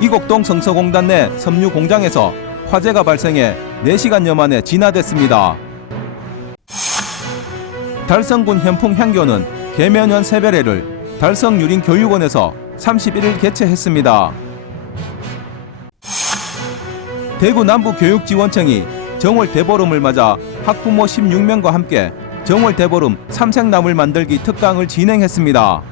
이곡동 성서공단 내 섬유 공장에서 화재가 발생해 4시간여 만에 진화됐습니다. 달성군 현풍향교는 계면연 세배례를 달성유림교육원에서 31일 개최했습니다. 대구 남부교육지원청이 정월 대보름을 맞아 학부모 16명과 함께 정월 대보름 삼색나물 만들기 특강을 진행했습니다.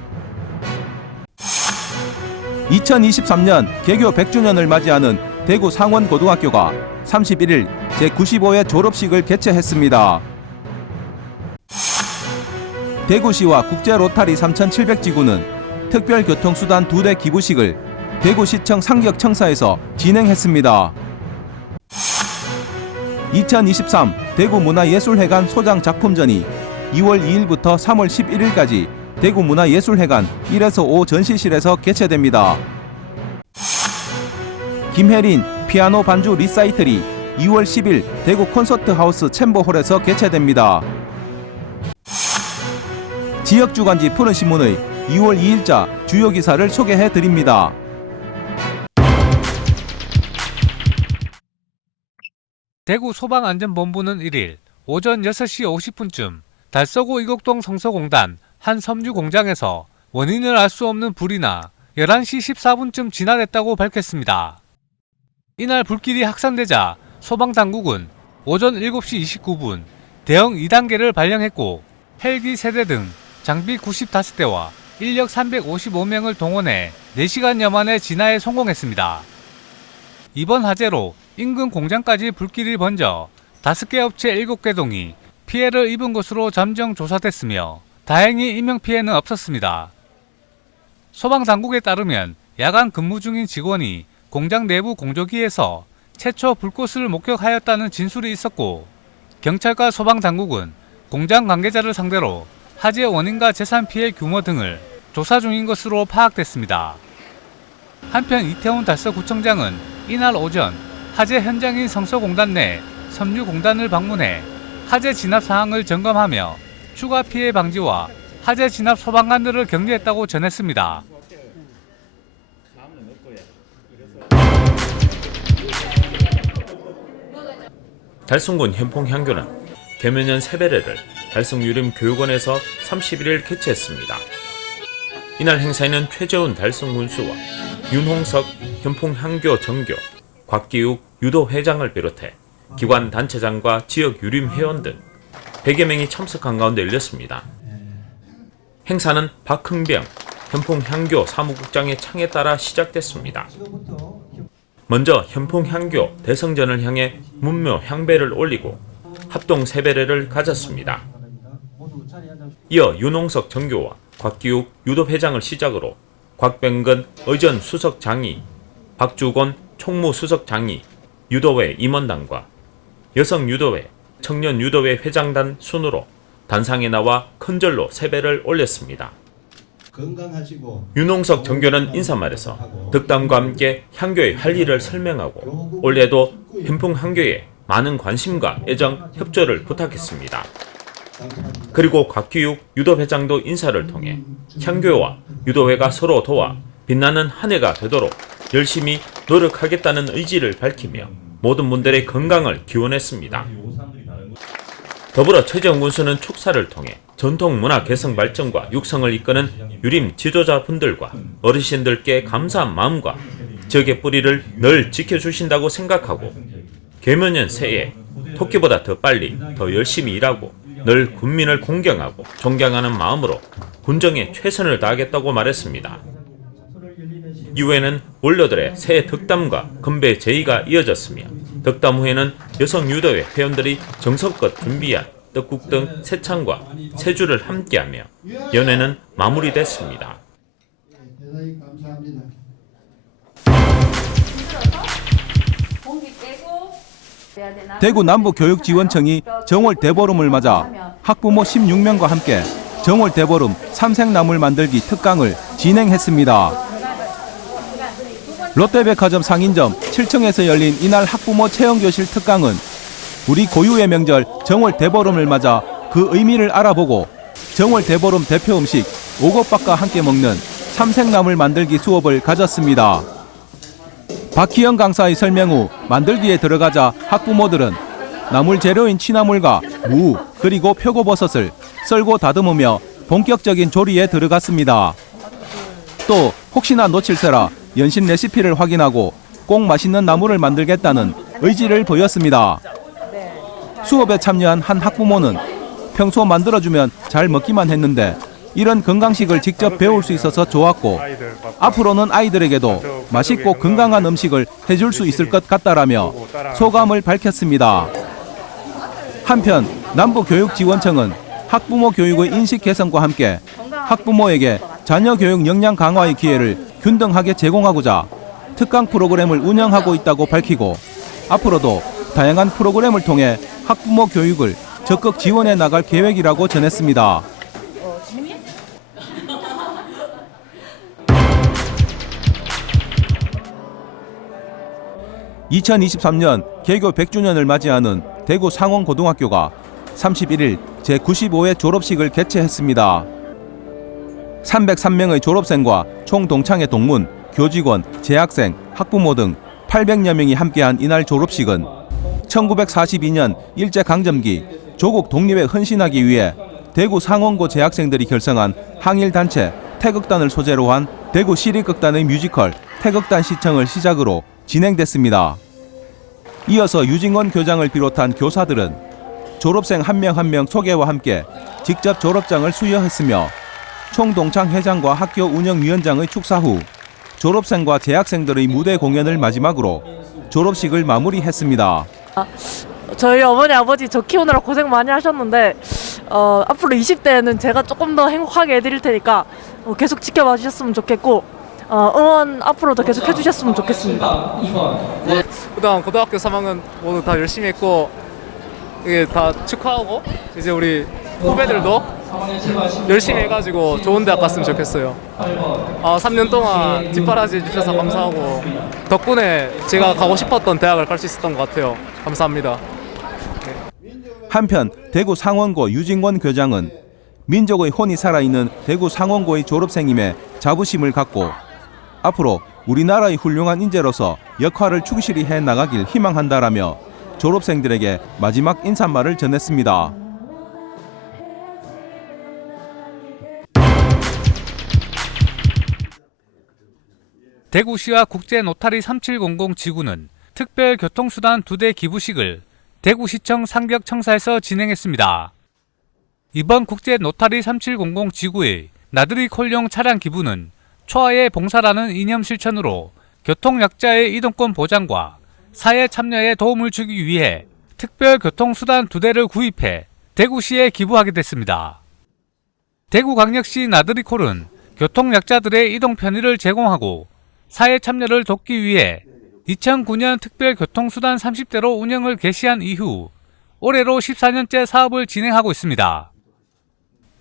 2023년 개교 100주년을 맞이하는 대구 상원고등학교가 31일 제95회 졸업식을 개최했습니다. 대구시와 국제로타리 3700지구는 특별교통수단 2대 기부식을 대구시청 상격청사에서 진행했습니다. 2023 대구문화예술회관 소장 작품전이 2월 2일부터 3월 11일까지 대구문화예술회관 1에서 5 전시실에서 개최됩니다. 김혜린 피아노 반주 리사이틀이 2월 10일 대구 콘서트하우스 챔버홀에서 개최됩니다. 지역주간지 푸른신문의 2월 2일자 주요 기사를 소개해드립니다. 대구 소방안전본부는 1일 오전 6시 50분쯤 달서구 이곡동 성서공단 한 섬유 공장에서 원인을 알 수 없는 불이 나 11시 14분쯤 진화됐다고 밝혔습니다. 이날 불길이 확산되자 소방당국은 오전 7시 29분 대응 2단계를 발령했고 헬기 3대 등 장비 95대와 인력 355명을 동원해 4시간여 만에 진화에 성공했습니다. 이번 화재로 인근 공장까지 불길이 번져 5개 업체 7개 동이 피해를 입은 것으로 잠정 조사됐으며 다행히 인명피해는 없었습니다. 소방당국에 따르면 야간 근무 중인 직원이 공장 내부 공조기에서 최초 불꽃을 목격하였다는 진술이 있었고 경찰과 소방당국은 공장 관계자를 상대로 화재 원인과 재산 피해 규모 등을 조사 중인 것으로 파악됐습니다. 한편 이태원 달서구청장은 이날 오전 화재 현장인 성서공단 내 섬유공단을 방문해 화재 진압 상황을 점검하며 추가 피해 방지와 화재 진압 소방관들을 격려했다고 전했습니다. 달성군 현풍향교는 계면연 세배례를 달성유림교육원에서 31일 개최했습니다. 이날 행사에는 최재훈 달성군수와 윤홍석 현풍향교 정교, 곽기욱 유도회장을 비롯해 기관 단체장과 지역 유림 회원 등 100여 명이 참석한 가운데 열렸습니다. 행사는 박흥병 현풍향교 사무국장의 창에 따라 시작됐습니다. 먼저 현풍향교 대성전을 향해 문묘 향배를 올리고 합동 세배례를 가졌습니다. 이어 윤홍석 정교와 곽기욱 유도회장을 시작으로 곽병근 의전 수석장이, 박주곤 총무수석장이, 유도회 임원단과 여성유도회, 청년유도회 회장단 순으로 단상에 나와 큰절로 세배를 올렸습니다. 윤홍석 정교는 인사말에서 덕담과 함께 향교의 할 일을 설명하고 올해도 현풍향교에 많은 관심과 애정, 협조를 부탁했습니다. 그리고 곽기욱 유도회장도 인사를 통해 향교와 유도회가 서로 도와 빛나는 한 해가 되도록 열심히 노력하겠다는 의지를 밝히며 모든 분들의 건강을 기원했습니다. 더불어 최재훈 군수는 축사를 통해 전통 문화 개성 발전과 육성을 이끄는 유림 지도자분들과 어르신들께 감사한 마음과 지역의 뿌리를 늘 지켜주신다고 생각하고 계면연 새해 토끼보다 더 빨리 더 열심히 일하고 늘 군민을 공경하고 존경하는 마음으로 군정에 최선을 다하겠다고 말했습니다. 이후에는 원로들의 새해 덕담과 건배 제의가 이어졌으며 덕담 후에는 여성유도회 회원들이 정성껏 준비한 떡국 등 새창과 새주를 함께하며 연회는 마무리됐습니다. 대구 남부교육지원청이 정월 대보름을 맞아 학부모 16명과 함께 정월 대보름 삼색나물 만들기 특강을 진행했습니다. 롯데백화점 상인점 7층에서 열린 이날 학부모 체험교실 특강은 우리 고유의 명절 정월 대보름을 맞아 그 의미를 알아보고 정월 대보름 대표 음식 오곡밥과 함께 먹는 삼색나물 만들기 수업을 가졌습니다. 박희영 강사의 설명 후 만들기에 들어가자 학부모들은 나물 재료인 취나물과 무 그리고 표고버섯을 썰고 다듬으며 본격적인 조리에 들어갔습니다. 또 혹시나 놓칠세라 연신 레시피를 확인하고 꼭 맛있는 나물을 만들겠다는 의지를 보였습니다. 수업에 참여한 한 학부모는 평소 만들어주면 잘 먹기만 했는데 이런 건강식을 직접 배울 수 있어서 좋았고 앞으로는 아이들에게도 맛있고 건강한 음식을 해줄 수 있을 것 같다라며 소감을 밝혔습니다. 한편 남부교육지원청은 학부모 교육의 인식 개선과 함께 학부모에게 자녀 교육 역량 강화의 기회를 균등하게 제공하고자 특강 프로그램을 운영하고 있다고 밝히고 앞으로도 다양한 프로그램을 통해 학부모 교육을 적극 지원해 나갈 계획이라고 전했습니다. 2023년 개교 100주년을 맞이하는 대구 상원고등학교가 31일 제95회 졸업식을 개최했습니다. 303명의 졸업생과 총 동창회 동문, 교직원, 재학생, 학부모 등 800여 명이 함께한 이날 졸업식은 1942년 일제강점기 조국 독립에 헌신하기 위해 대구 상원고 재학생들이 결성한 항일단체 태극단을 소재로 한 대구 시립극단의 뮤지컬 태극단 시청을 시작으로 진행됐습니다. 이어서 유진권 교장을 비롯한 교사들은 졸업생 한 명 한 명 소개와 함께 직접 졸업장을 수여했으며 총동창 회장과 학교 운영위원장의 축사 후 졸업생과 재학생들의 무대 공연을 마지막으로 졸업식을 마무리했습니다. 저희 어머니 아버지 저 키우느라 고생 많이 하셨는데 앞으로 20대에는 제가 조금 더 행복하게 해드릴 테니까 계속 지켜봐 주셨으면 좋겠고 응원 앞으로도 계속 해주셨으면 좋겠습니다. 그다음 고등학교 3학년 모두 다 열심히 했고 이게 다 축하하고 이제 우리 후배들도 열심히 해가지고 좋은 대학 갔으면 좋겠어요. 3년 동안 뒷바라지 해주셔서 감사하고 덕분에 제가 가고 싶었던 대학을 갈 수 있었던 것 같아요. 감사합니다. 한편 대구 상원고 유진권 교장은 민족의 혼이 살아있는 대구 상원고의 졸업생임에 자부심을 갖고 앞으로 우리나라의 훌륭한 인재로서 역할을 충실히 해나가길 희망한다라며 졸업생들에게 마지막 인사말을 전했습니다. 대구시와 국제노타리 3700 지구는 특별교통수단 2대 기부식을 대구시청 상격청사에서 진행했습니다. 이번 국제노타리 3700 지구의 나들이 콜용 차량 기부는 초아의 봉사라는 이념 실천으로 교통약자의 이동권 보장과 사회 참여에 도움을 주기 위해 특별교통수단 2대를 구입해 대구시에 기부하게 됐습니다. 대구광역시 나들이콜은 교통약자들의 이동 편의를 제공하고 사회 참여를 돕기 위해 2009년 특별교통수단 30대로 운영을 개시한 이후 올해로 14년째 사업을 진행하고 있습니다.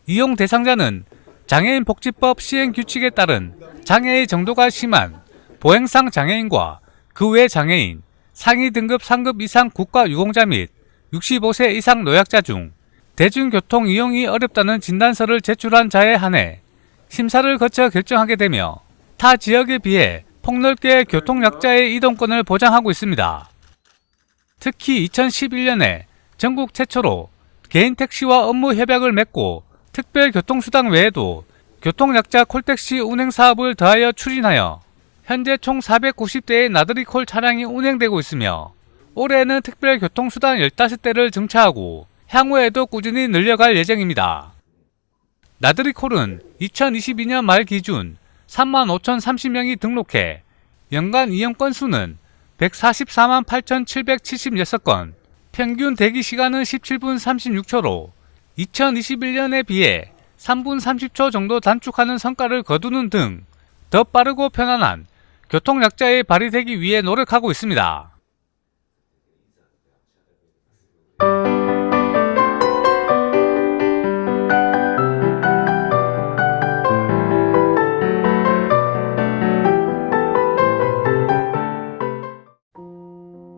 이용 대상자는 장애인 복지법 시행 규칙에 따른 장애의 정도가 심한 보행상 장애인과 그 외 장애인, 상위 등급 상급 이상 국가유공자 및 65세 이상 노약자 중 대중교통 이용이 어렵다는 진단서를 제출한 자에 한해 심사를 거쳐 결정하게 되며 타 지역에 비해 폭넓게 교통약자의 이동권을 보장하고 있습니다. 특히 2011년에 전국 최초로 개인 택시와 업무 협약을 맺고 특별교통수당 외에도 교통약자 콜택시 운행 사업을 더하여 추진하여 현재 총 490대의 나들이콜 차량이 운행되고 있으며 올해는 특별교통수단 15대를 증차하고 향후에도 꾸준히 늘려갈 예정입니다. 나들이콜은 2022년 말 기준 35,030명이 등록해 연간 이용 건수는 144만 8,776건, 평균 대기 시간은 17분 36초로 2021년에 비해 3분 30초 정도 단축하는 성과를 거두는 등 더 빠르고 편안한 교통약자에 발휘되기 위해 노력하고 있습니다.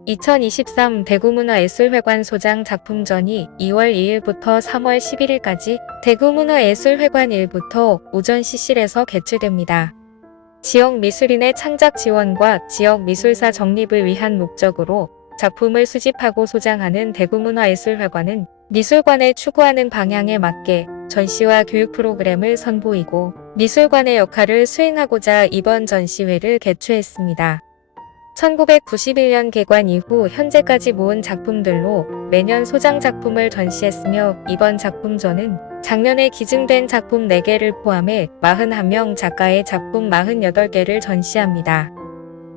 2023 대구문화예술회관 소장 작품전이 2월 2일부터 3월 11일까지 대구문화예술회관 1부터 오전 시실에서 개최됩니다. 지역 미술인의 창작 지원과 지역 미술사 정립을 위한 목적으로 작품을 수집하고 소장하는 대구문화예술회관은 미술관에 추구하는 방향에 맞게 전시와 교육 프로그램을 선보이고 미술관의 역할을 수행하고자 이번 전시회를 개최했습니다. 1991년 개관 이후 현재까지 모은 작품들로 매년 소장 작품을 전시했으며 이번 작품전은 작년에 기증된 작품 4개를 포함해 41명 작가의 작품 48개를 전시합니다.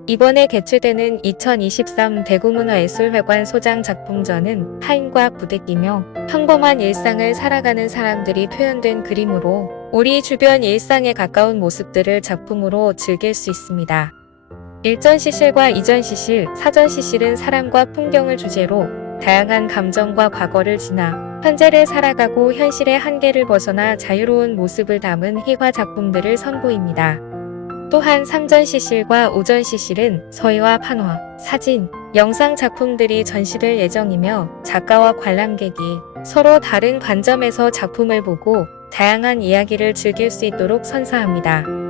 이번에 개최되는 2023 대구문화예술회관 소장 작품전은 타인과 부대끼며 평범한 일상을 살아가는 사람들이 표현된 그림으로 우리 주변 일상에 가까운 모습들을 작품으로 즐길 수 있습니다. 일전 시실과 이전 시실, 사전 시실은 사람과 풍경을 주제로 다양한 감정과 과거를 지나 현재를 살아가고 현실의 한계를 벗어나 자유로운 모습을 담은 희화 작품들을 선보입니다. 또한 3전 시실과 오전 시실은 서예와 판화, 사진, 영상 작품들이 전시될 예정이며 작가와 관람객이 서로 다른 관점에서 작품을 보고 다양한 이야기를 즐길 수 있도록 선사합니다.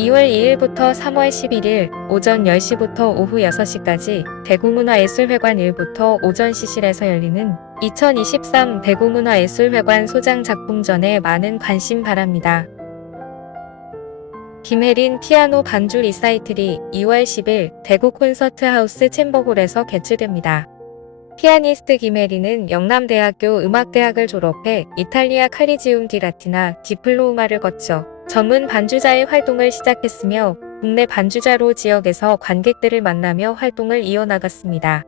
2월 2일부터 3월 11일 오전 10시부터 오후 6시까지 대구문화예술회관 1부터 오전 시실에서 열리는 2023 대구문화예술회관 소장 작품전에 많은 관심 바랍니다. 김혜린 피아노 반주 리사이틀이 2월 10일 대구 콘서트하우스 챔버홀에서 개최됩니다. 피아니스트 김혜린은 영남대학교 음악대학을 졸업해 이탈리아 칼리지움 디 라티나 디플로마를 거쳐 전문 반주자의 활동을 시작했으며 국내 반주자로 지역에서 관객들을 만나며 활동을 이어나갔습니다.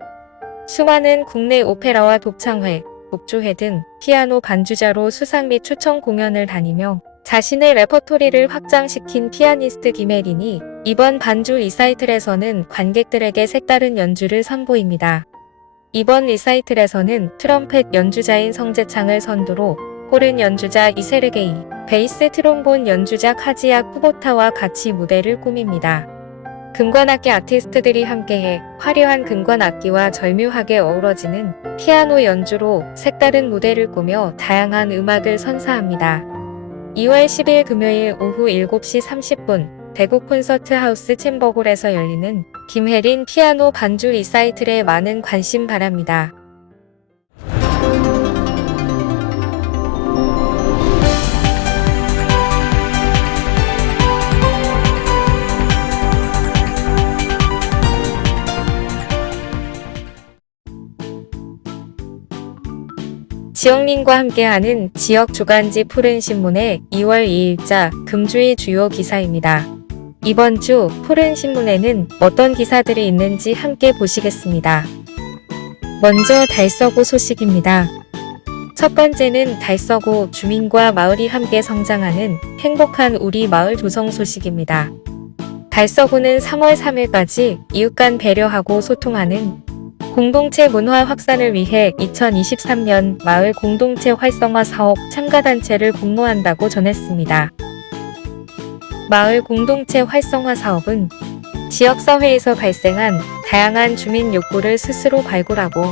수많은 국내 오페라와 독창회, 독주회 등 피아노 반주자로 수상 및 초청 공연을 다니며 자신의 레퍼토리를 확장시킨 피아니스트 김혜린이 이번 반주 리사이틀에서는 관객들에게 색다른 연주를 선보입니다. 이번 리사이틀에서는 트럼펫 연주자인 성재창을 선두로 호른 연주자 이세르게이, 베이스 트롬본 연주자 카지아 쿠보타와 같이 무대를 꾸밉니다. 금관악기 아티스트들이 함께해 화려한 금관악기와 절묘하게 어우러지는 피아노 연주로 색다른 무대를 꾸며 다양한 음악을 선사합니다. 2월 10일 금요일 오후 7시 30분 대구 콘서트하우스 챔버홀에서 열리는 김혜린 피아노 반주 리사이틀에 많은 관심 바랍니다. 지역민과 함께하는 지역 주간지 푸른신문의 2월 2일자 금주의 주요 기사입니다. 이번 주 푸른신문에는 어떤 기사들이 있는지 함께 보시겠습니다. 먼저 달서구 소식입니다. 첫 번째는 달서구 주민과 마을이 함께 성장하는 행복한 우리 마을 조성 소식입니다. 달서구는 3월 3일까지 이웃 간 배려하고 소통하는 공동체 문화 확산을 위해 2023년 마을 공동체 활성화 사업 참가단체를 공모한다고 전했습니다. 마을 공동체 활성화 사업은 지역사회에서 발생한 다양한 주민 욕구를 스스로 발굴하고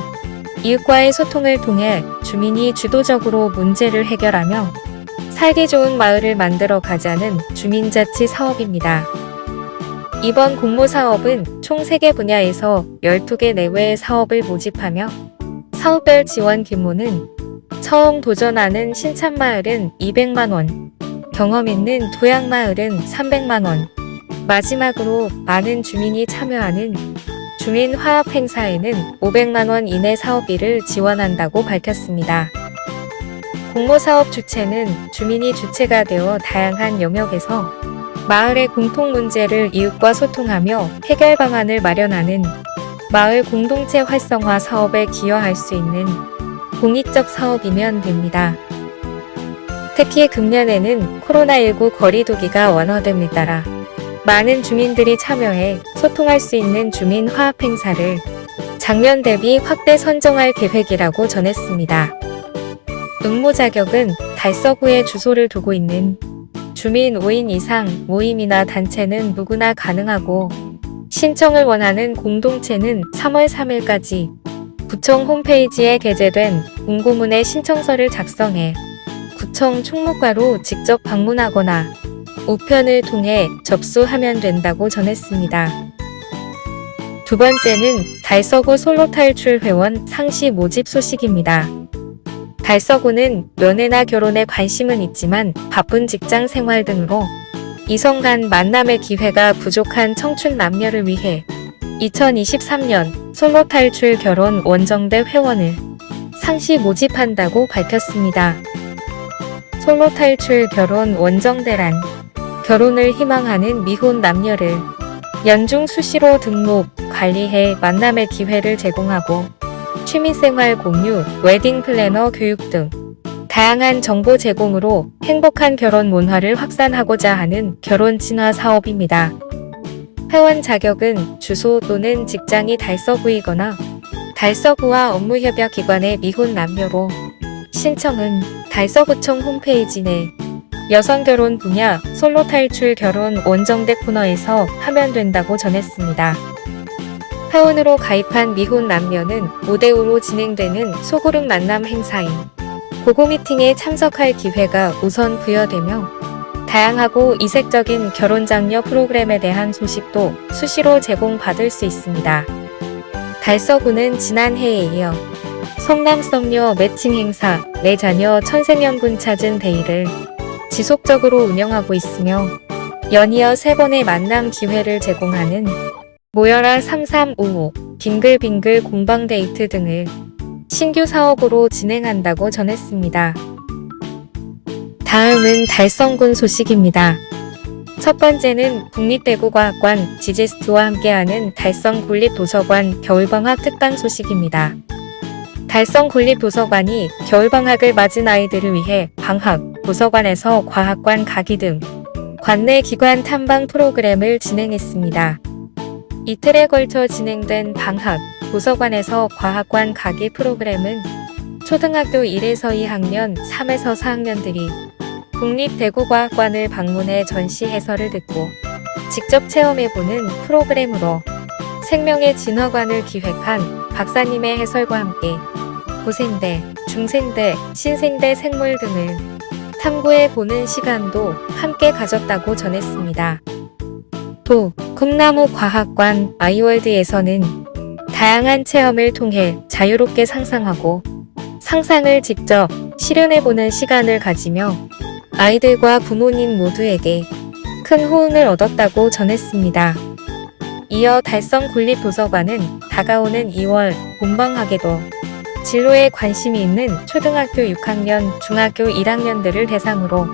이웃과의 소통을 통해 주민이 주도적으로 문제를 해결하며 살기 좋은 마을을 만들어 가자는 주민자치 사업입니다. 이번 공모 사업은 총 3개 분야에서 12개 내외의 사업을 모집하며 사업별 지원 규모는 처음 도전하는 신참마을은 200만원, 경험 있는 도양마을은 300만원, 마지막으로 많은 주민이 참여하는 주민화합 행사에는 500만원 이내 사업비를 지원한다고 밝혔습니다. 공모 사업 주체는 주민이 주체가 되어 다양한 영역에서 마을의 공통 문제를 이웃과 소통하며 해결 방안을 마련하는 마을 공동체 활성화 사업에 기여할 수 있는 공익적 사업이면 됩니다. 특히 금년에는 코로나19 거리두기가 완화됨에 따라 많은 주민들이 참여해 소통할 수 있는 주민 화합 행사를 작년 대비 확대 선정할 계획이라고 전했습니다. 응모 자격은 달서구에 주소를 두고 있는 주민 5인 이상 모임이나 단체는 누구나 가능하고 신청을 원하는 공동체는 3월 3일까지 구청 홈페이지에 게재된 공고문에 신청서를 작성해 구청 총무과로 직접 방문하거나 우편을 통해 접수하면 된다고 전했습니다. 두 번째는 달서구 솔로 탈출 회원 상시 모집 소식입니다. 달서구는 연애나 결혼에 관심은 있지만 바쁜 직장 생활 등으로 이성 간 만남의 기회가 부족한 청춘 남녀를 위해 2023년 솔로 탈출 결혼 원정대 회원을 상시 모집한다고 밝혔습니다. 솔로 탈출 결혼 원정대란 결혼을 희망하는 미혼 남녀를 연중 수시로 등록, 관리해 만남의 기회를 제공하고 취미생활 공유, 웨딩 플래너 교육 등 다양한 정보 제공으로 행복한 결혼 문화를 확산하고자 하는 결혼 진화 사업입니다. 회원 자격은 주소 또는 직장이 달서구이거나 달서구와 업무협약 기관의 미혼 남녀로 신청은 달서구청 홈페이지 내 여성 결혼 분야 솔로 탈출 결혼 원정대 코너에서 하면 된다고 전했습니다. 회원으로 가입한 미혼 남녀는 5대5로 진행되는 소그룹 만남 행사인 고고 미팅에 참석할 기회가 우선 부여되며 다양하고 이색적인 결혼 장려 프로그램에 대한 소식도 수시로 제공받을 수 있습니다. 달서구는 지난해에 이어 성남썸녀 매칭 행사, 내 자녀 천생연분 찾은 데이를 지속적으로 운영하고 있으며 연이어 3번의 만남 기회를 제공하는 모여라 3355, 빙글빙글 공방데이트 등을 신규 사업으로 진행한다고 전했습니다. 다음은 달성군 소식입니다. 첫 번째는 국립대구과학관 지제스트와 함께하는 달성국립도서관 겨울방학 특강 소식입니다. 달성국립도서관이 겨울방학을 맞은 아이들을 위해 방학, 도서관에서 과학관 가기 등 관내 기관 탐방 프로그램을 진행했습니다. 이틀에 걸쳐 진행된 방학, 도서관에서 과학관 가기 프로그램은 초등학교 1에서 2학년, 3에서 4학년들이 국립대구과학관을 방문해 전시 해설을 듣고 직접 체험해보는 프로그램으로 생명의 진화관을 기획한 박사님의 해설과 함께 고생대, 중생대, 신생대 생물 등을 탐구해보는 시간도 함께 가졌다고 전했습니다. 또 꿈나무과학관 아이월드에서는 다양한 체험을 통해 자유롭게 상상하고 상상을 직접 실현해보는 시간을 가지며 아이들과 부모님 모두에게 큰 호응을 얻었다고 전했습니다. 이어 달성국립도서관은 다가오는 2월 봄방학에도 진로에 관심이 있는 초등학교 6학년, 중학교 1학년들을 대상으로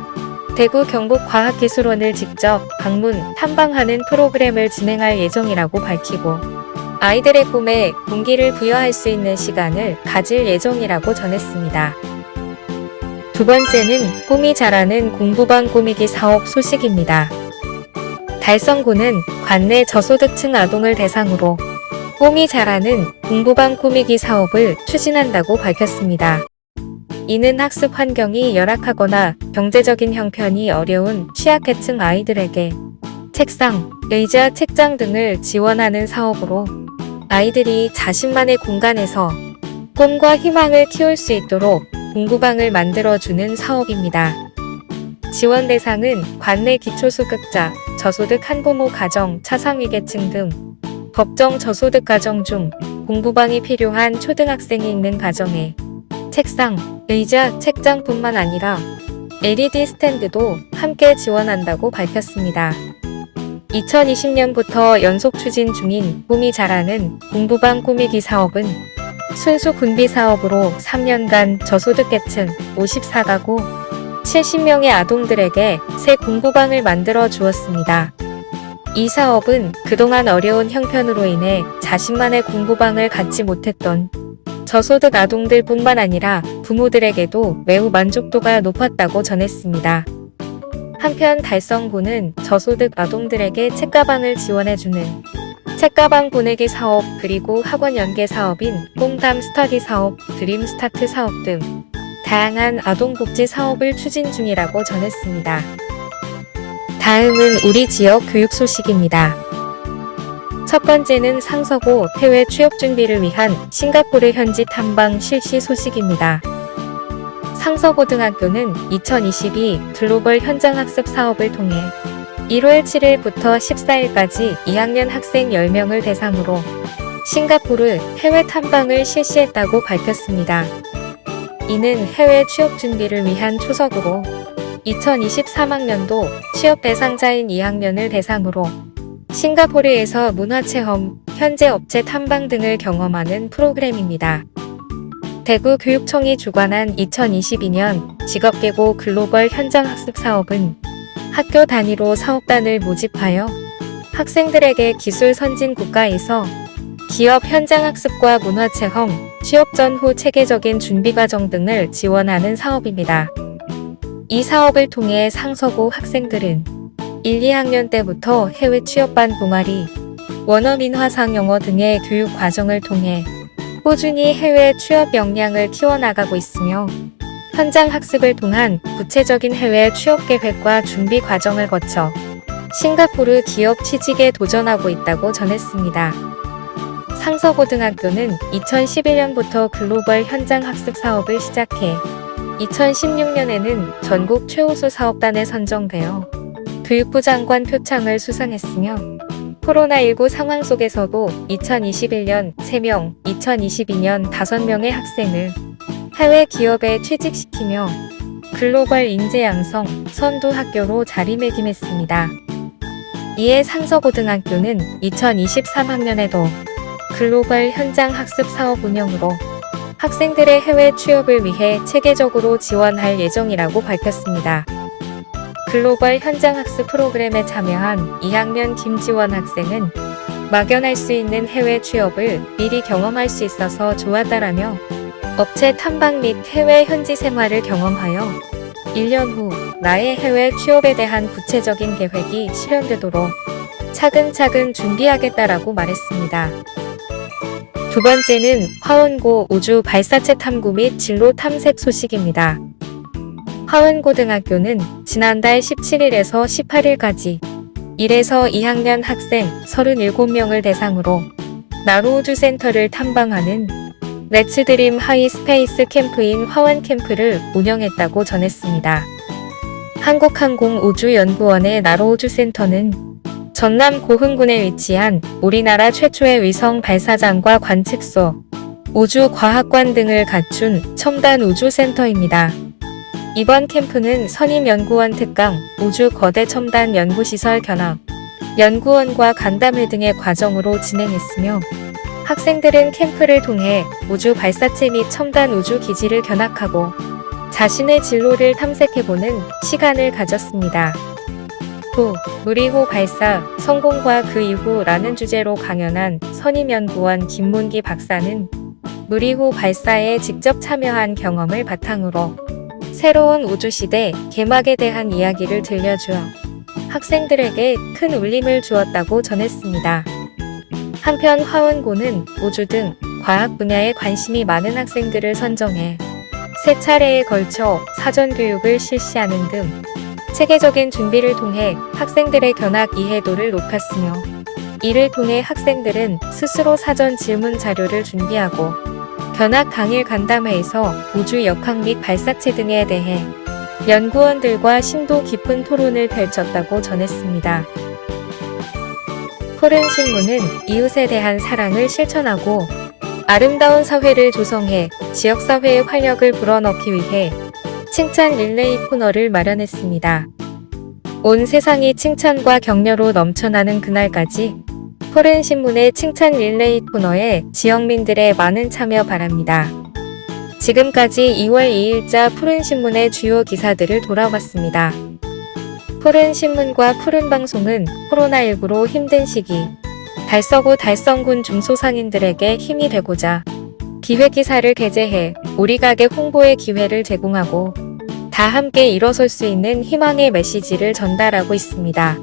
대구 경북과학기술원을 직접 방문, 탐방하는 프로그램을 진행할 예정이라고 밝히고 아이들의 꿈에 동기를 부여할 수 있는 시간을 가질 예정이라고 전했습니다. 두 번째는 꿈이 자라는 공부방 꾸미기 사업 소식입니다. 달성구는 관내 저소득층 아동을 대상으로 꿈이 자라는 공부방 꾸미기 사업을 추진한다고 밝혔습니다. 이는 학습 환경이 열악하거나 경제적인 형편이 어려운 취약계층 아이들에게 책상, 의자, 책장 등을 지원하는 사업으로 아이들이 자신만의 공간에서 꿈과 희망을 키울 수 있도록 공부방을 만들어주는 사업입니다. 지원 대상은 관내 기초소득자, 저소득 한부모 가정, 차상위계층 등 법정 저소득 가정 중 공부방이 필요한 초등학생이 있는 가정에 책상, 의자, 책장뿐만 아니라 LED 스탠드도 함께 지원한다고 밝혔습니다. 2020년부터 연속 추진 중인 꿈이 자라는 공부방 꾸미기 사업은 순수 군비 사업으로 3년간 저소득계층 54가구 70명의 아동들에게 새 공부방을 만들어 주었습니다. 이 사업은 그동안 어려운 형편으로 인해 자신만의 공부방을 갖지 못했던 저소득 아동들뿐만 아니라 부모들에게도 매우 만족도가 높았다고 전했습니다. 한편 달성구는 저소득 아동들에게 책가방을 지원해주는 책가방 보내기 사업 그리고 학원 연계 사업인 뽕담 스터디 사업, 드림 스타트 사업 등 다양한 아동복지 사업을 추진 중이라고 전했습니다. 다음은 우리 지역 교육 소식입니다. 첫 번째는 상서고 해외 취업 준비를 위한 싱가포르 현지 탐방 실시 소식입니다. 상서고등학교는 2022 글로벌 현장학습 사업을 통해 1월 7일부터 14일까지 2학년 학생 10명을 대상으로 싱가포르 해외 탐방을 실시했다고 밝혔습니다. 이는 해외 취업 준비를 위한 초석으로 2023학년도 취업 대상자인 2학년을 대상으로 싱가포르에서 문화체험, 현재 업체 탐방 등을 경험하는 프로그램입니다. 대구교육청이 주관한 2022년 직업계고 글로벌 현장학습 사업은 학교 단위로 사업단을 모집하여 학생들에게 기술 선진 국가에서 기업 현장학습과 문화체험, 취업 전후 체계적인 준비 과정 등을 지원하는 사업입니다. 이 사업을 통해 상서고 학생들은 1, 2학년 때부터 해외 취업반 동아리, 원어민화상 영어 등의 교육 과정을 통해 꾸준히 해외 취업 역량을 키워나가고 있으며 현장 학습을 통한 구체적인 해외 취업 계획과 준비 과정을 거쳐 싱가포르 기업 취직에 도전하고 있다고 전했습니다. 상서고등학교는 2011년부터 글로벌 현장 학습 사업을 시작해 2016년에는 전국 최우수 사업단에 선정되어 교육부 장관 표창을 수상했으며 코로나19 상황 속에서도 2021년 3명, 2022년 5명의 학생을 해외 기업에 취직시키며 글로벌 인재 양성 선도 학교로 자리매김했습니다. 이에 상서고등학교는 2023학년에도 글로벌 현장 학습 사업 운영으로 학생들의 해외 취업을 위해 체계적으로 지원할 예정이라고 밝혔습니다. 글로벌 현장 학습 프로그램에 참여한 2학년 김지원 학생은 막연할 수 있는 해외 취업을 미리 경험할 수 있어서 좋았다라며 업체 탐방 및 해외 현지 생활을 경험하여 1년 후 나의 해외 취업에 대한 구체적인 계획이 실현되도록 차근차근 준비하겠다라고 말했습니다. 두 번째는 화원고 우주 발사체 탐구 및 진로 탐색 소식입니다. 화원고등학교는 지난달 17일에서 18일까지 1에서 2학년 학생 37명을 대상으로 나로우주센터를 탐방하는 렛츠드림 하이스페이스 캠프인 화원캠프를 운영했다고 전했습니다. 한국항공우주연구원의 나로우주센터는 전남 고흥군에 위치한 우리나라 최초의 위성 발사장과 관측소, 우주과학관 등을 갖춘 첨단 우주센터입니다. 이번 캠프는 선임연구원 특강, 우주 거대 첨단 연구시설 견학, 연구원과 간담회 등의 과정으로 진행했으며 학생들은 캠프를 통해 우주 발사체 및 첨단 우주 기지를 견학하고 자신의 진로를 탐색해보는 시간을 가졌습니다. 또 무리호 발사, 성공과 그 이후라는 주제로 강연한 선임연구원 김문기 박사는 무리호 발사에 직접 참여한 경험을 바탕으로 새로운 우주시대 개막에 대한 이야기를 들려주어 학생들에게 큰 울림을 주었다고 전했습니다. 한편 화원고는 우주 등 과학 분야에 관심이 많은 학생들을 선정해 3차례에 걸쳐 사전 교육을 실시하는 등 체계적인 준비를 통해 학생들의 견학 이해도를 높였으며 이를 통해 학생들은 스스로 사전 질문 자료를 준비하고 견학 당일 간담회에서 우주 역학 및 발사체 등에 대해 연구원들과 심도 깊은 토론을 펼쳤다고 전했습니다. 푸른 신문은 이웃에 대한 사랑을 실천하고 아름다운 사회를 조성해 지역사회의 활력을 불어넣기 위해 칭찬 릴레이 코너를 마련했습니다. 온 세상이 칭찬과 격려로 넘쳐나는 그날까지 푸른 신문의 칭찬 릴레이 코너에 지역민들의 많은 참여 바랍니다. 지금까지 2월 2일자 푸른 신문의 주요 기사들을 돌아봤습니다. 푸른 신문과 푸른 방송은 코로나19로 힘든 시기 달서구 달성군 중소상인들에게 힘이 되고자 기획기사를 게재해 우리 가게 홍보의 기회를 제공하고 다 함께 일어설 수 있는 희망의 메시지를 전달하고 있습니다.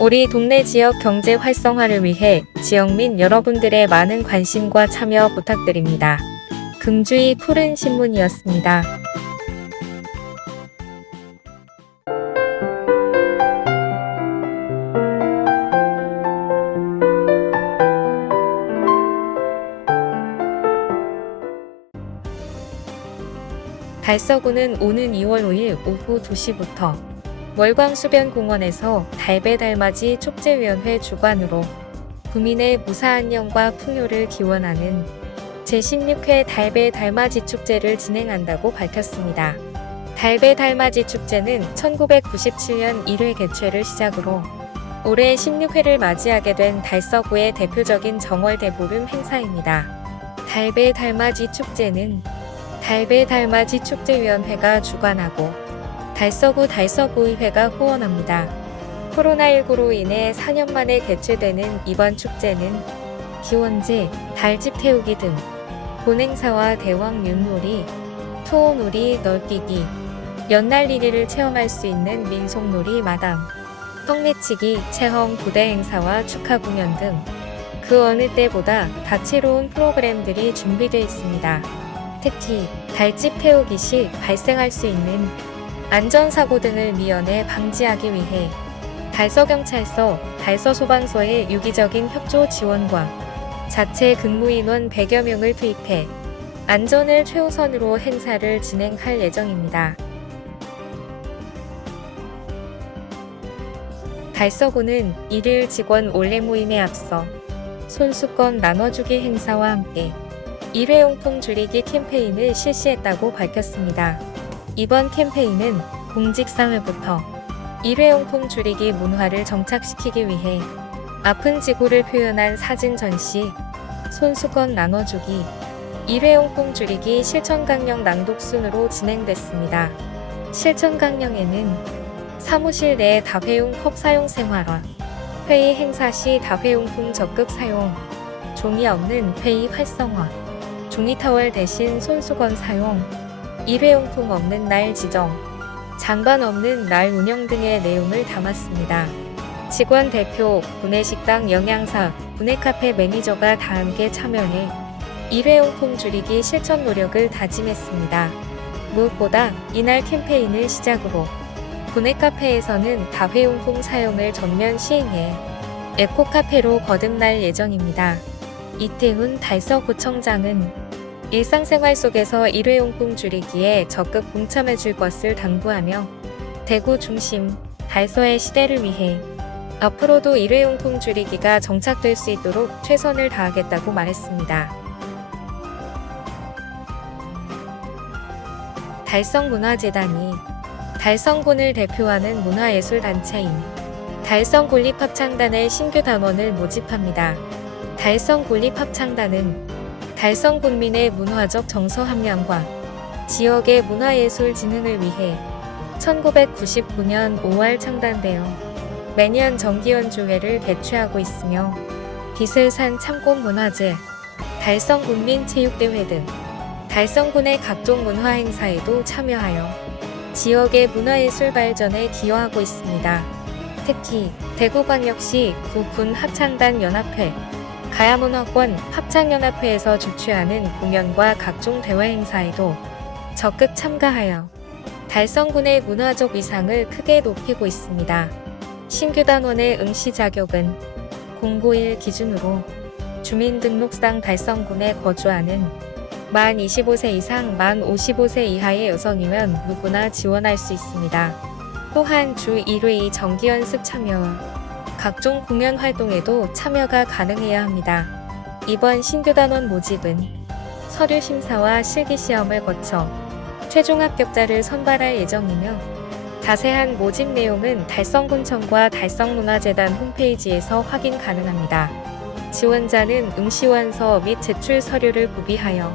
우리 동네 지역 경제 활성화를 위해 지역민 여러분들의 많은 관심과 참여 부탁드립니다. 금주의 푸른 신문이었습니다. 달서구는 오는 2월 5일 오후 2시부터 월광수변공원에서 달배달맞이 축제위원회 주관으로 구민의 무사안녕과 풍요를 기원하는 제16회 달배달맞이 축제를 진행한다고 밝혔습니다. 달배달맞이 축제는 1997년 1회 개최를 시작으로 올해 16회를 맞이하게 된 달서구의 대표적인 정월대보름 행사입니다. 달배달맞이 축제는 달배달맞이 축제위원회가 주관하고 달서구 달서구의회가 후원합니다. 코로나19로 인해 4년 만에 개최되는 이번 축제는 기원제, 달집 태우기 등 본행사와 대왕 윷놀이, 투호놀이, 널뛰기, 연날리기를 체험할 수 있는 민속놀이 마담, 떡매치기, 체험, 부대 행사와 축하 공연 등 그 어느 때보다 다채로운 프로그램들이 준비되어 있습니다. 특히 달집 태우기 시 발생할 수 있는 안전사고 등을 미연에 방지하기 위해 달서경찰서, 달서소방서의 유기적인 협조 지원과 자체 근무인원 100여 명을 투입해 안전을 최우선으로 행사를 진행할 예정입니다. 달서구는 1일 직원 올레 모임에 앞서 손수건 나눠주기 행사와 함께 일회용품 줄이기 캠페인을 실시했다고 밝혔습니다. 이번 캠페인은 공직사회부터 일회용품 줄이기 문화를 정착시키기 위해 아픈 지구를 표현한 사진 전시, 손수건 나눠주기, 일회용품 줄이기 실천 강령 낭독 순으로 진행됐습니다. 실천 강령에는 사무실 내 다회용 컵 사용 생활화, 회의 행사 시 다회용품 적극 사용, 종이 없는 회의 활성화, 종이 타월 대신 손수건 사용, 일회용품 없는 날 지정, 장반 없는 날 운영 등의 내용을 담았습니다. 직원 대표, 구내식당 영양사, 구내카페 매니저가 다 함께 참여해 일회용품 줄이기 실천 노력을 다짐했습니다. 무엇보다 이날 캠페인을 시작으로 구내카페에서는 다회용품 사용을 전면 시행해 에코카페로 거듭날 예정입니다. 이태훈 달서구청장은 일상생활 속에서 일회용품 줄이기에 적극 동참해 줄 것을 당부하며 대구 중심 달서의 시대를 위해 앞으로도 일회용품 줄이기가 정착될 수 있도록 최선을 다하겠다고 말했습니다. 달성문화재단이 달성군을 대표하는 문화예술단체인 달성군립합창단의 신규 단원을 모집합니다. 달성군립합창단은 달성군민의 문화적 정서 함양과 지역의 문화예술 진흥을 위해 1999년 5월 창단되어 매년 정기연주회를 개최하고 있으며 비슬산 참꽃문화제, 달성군민체육대회 등 달성군의 각종 문화행사에도 참여하여 지역의 문화예술 발전에 기여하고 있습니다. 특히 대구광역시 구군 합창단 연합회, 가야문화권 합창연합회에서 주최하는 공연과 각종 대회 행사에도 적극 참가하여 달성군의 문화적 위상을 크게 높이고 있습니다. 신규 단원의 응시 자격은 091 기준으로 주민등록상 달성군에 거주하는 만 25세 이상 만 55세 이하의 여성이면 누구나 지원할 수 있습니다. 또한 주 1회 정기연습 참여와 각종 공연 활동에도 참여가 가능해야 합니다. 이번 신규 단원 모집은 서류 심사와 실기시험을 거쳐 최종 합격자를 선발할 예정이며 자세한 모집 내용은 달성군청과 달성문화재단 홈페이지에서 확인 가능합니다. 지원자는 응시원서 및 제출 서류를 구비하여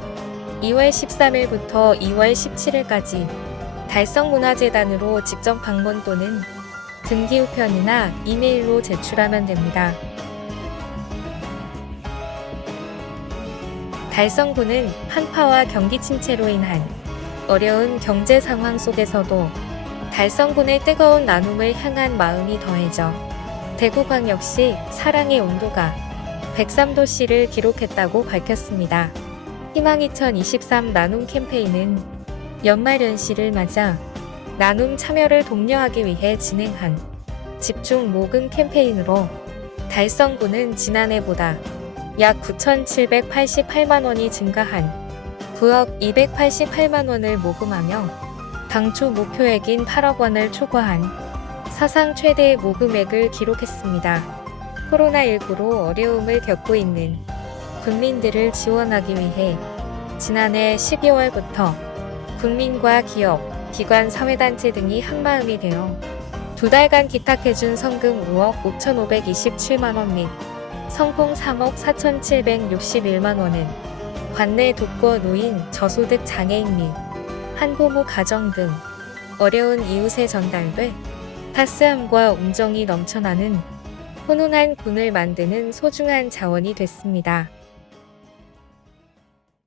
2월 13일부터 2월 17일까지 달성문화재단으로 직접 방문 또는 등기 우편이나 이메일로 제출하면 됩니다. 달성군은 한파와 경기 침체로 인한 어려운 경제 상황 속에서도 달성군의 뜨거운 나눔을 향한 마음이 더해져 대구광역시 사랑의 온도가 103도씨를 기록했다고 밝혔습니다. 희망 2023 나눔 캠페인은 연말연시를 맞아 나눔 참여를 독려하기 위해 진행한 집중 모금 캠페인으로 달성군은 지난해보다 약 9,788만 원이 증가한 9억 288만 원을 모금하며 당초 목표액인 8억 원을 초과한 사상 최대의 모금액을 기록했습니다. 코로나19로 어려움을 겪고 있는 국민들을 지원하기 위해 지난해 12월부터 국민과 기업, 기관, 사회단체 등이 한마음이 되어 2달간 기탁해준 성금 5억 5,527만 원 및 성공 3억 4,761만 원은 관내 독거 노인, 저소득 장애인 및 한부모 가정 등 어려운 이웃에 전달돼 따스함과 운정이 넘쳐나는 훈훈한 군을 만드는 소중한 자원이 됐습니다.